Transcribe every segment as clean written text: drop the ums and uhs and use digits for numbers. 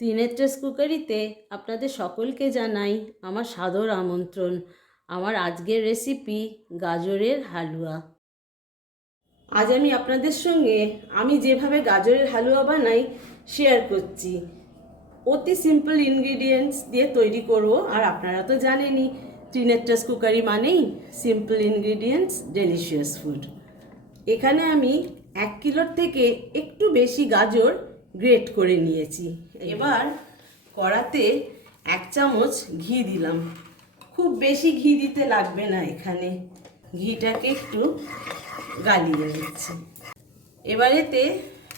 ত্রিনেত্রাস কুকারিতে আপনাদের সকলকে জানাই আমার সাদর আমন্ত্রণ। আমার আজকের রেসিপি গাজরের হালুয়া। আজ আমি আপনাদের সঙ্গে আমি যেভাবে গাজরের হালুয়া বানাই শেয়ার করছি। অতি সিম্পল ইনগ্রিডিয়েন্টস দিয়ে তৈরি করব। আর আপনারা তো জানেনই ত্রিনেত্রাস কুকারি মানেই সিম্পল ইনগ্রিডিয়েন্টস ডেলিশিয়াস ফুড। এখানে আমি 1 কিলোর থেকে একটু বেশি গাজর গ্রেট করে নিয়েছি। এবার কড়াতে 1 চামচ ঘি দিলাম। খুব বেশি ঘি দিতে লাগবে না এখানে। ঘিটাকে একটু গালিয়ে নিচ্ছি। এবার এতে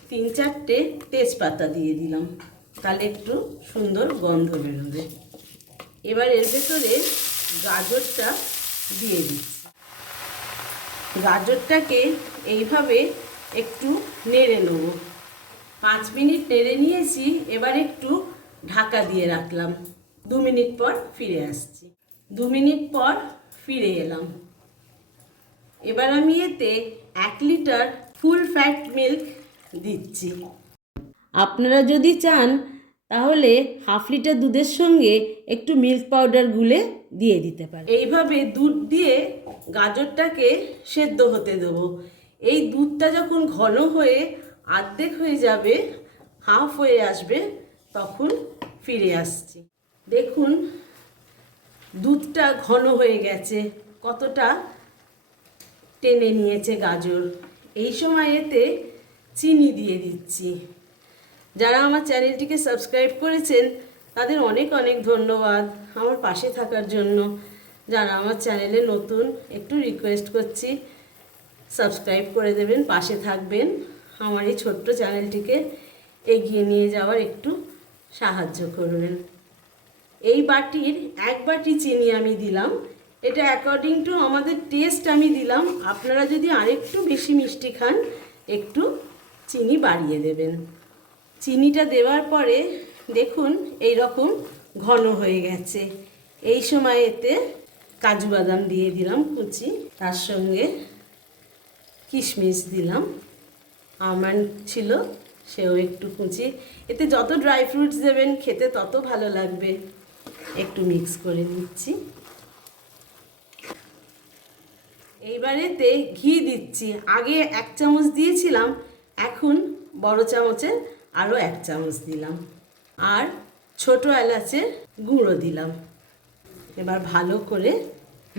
3-4টে তেজপাতা দিয়ে দিলাম, তাহলে একটু সুন্দর গন্ধ বেরোবে। এবার এর ভেতরে গাজরটা দিয়ে দিচ্ছি। গাজরটাকে এইভাবে একটু নেড়ে নেব। 5 মিনিট নেড়ে নিয়েছি। এবার একটু ঢাকা দিয়ে রাখলাম। 2 মিনিট পর ফিরে আসছি। 2 মিনিট পর ফিরে এলাম। এবার আমি এতে 1 লিটার ফুল ফ্যাট মিল্ক দিচ্ছি। আপনারা যদি চান তাহলে হাফ লিটার দুধের সঙ্গে একটু মিল্ক পাউডার গুলে দিয়ে দিতে পারেন। এইভাবে দুধ দিয়ে গাজরটাকে সেদ্ধ হতে দেবো। এই দুধটা যখন ঘন হয়ে অর্ধেক হয়ে যাবে, হাফ হয়ে আসবে, তখন ফিরে আসছি। দেখুন দুধটা ঘন হয়ে গেছে, কতটা টেনে নিয়েছে গাজর। এই সময় এতে চিনি দিয়ে দিচ্ছি। যারা আমার চ্যানেলটিকে সাবস্ক্রাইব করেছেন তাদের অনেক অনেক ধন্যবাদ আমার পাশে থাকার জন্য। যারা আমার চ্যানেলে নতুন, একটু রিকোয়েস্ট করছি সাবস্ক্রাইব করে দেবেন, পাশে থাকবেন, আমার এই ছোট্ট চ্যানেলটিকে এগিয়ে নিয়ে যাওয়ার একটু সাহায্য করবেন। এই বাটির 1 বাটি চিনি আমি দিলাম। এটা অ্যাকর্ডিং টু আমাদের টেস্ট আমি দিলাম। আপনারা যদি আরেকটু বেশি মিষ্টি খান একটু চিনি বাড়িয়ে দেবেন। চিনিটা দেওয়ার পরে দেখুন এই রকম ঘন হয়ে গেছে। এই সময় এতে কাজু বাদাম দিয়ে দিলাম কুচি, তার সঙ্গে কিশমিশ দিলাম, আমন্ড ছিল সেও একটু কুচি। এতে যত ড্রাই ফ্রুটস দেবেন খেতে তত ভালো লাগবে। একটু মিক্স করে নিচ্ছি। এইবার এতে ঘি দিচ্ছি। আগে 1 চামচ দিয়েছিলাম, এখন বড় চামচের আরও 1 চামচ দিলাম। আর ছোটো এলাচের গুঁড়ো দিলাম। এবার ভালো করে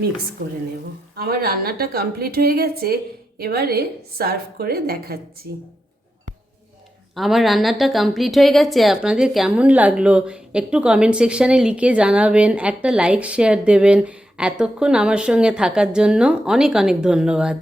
মিক্স করে নেব। আমার রান্নাটা কমপ্লিট হয়ে গেছে। এবারে সার্ভ করে দেখাচ্ছি। আমার রান্নাটা কমপ্লিট হয়ে গেছে। আপনাদের কেমন লাগলো একটু কমেন্ট সেকশানে লিখে জানাবেন। একটা লাইক শেয়ার দেবেন। এতক্ষণ আমার সঙ্গে থাকার জন্য অনেক অনেক ধন্যবাদ।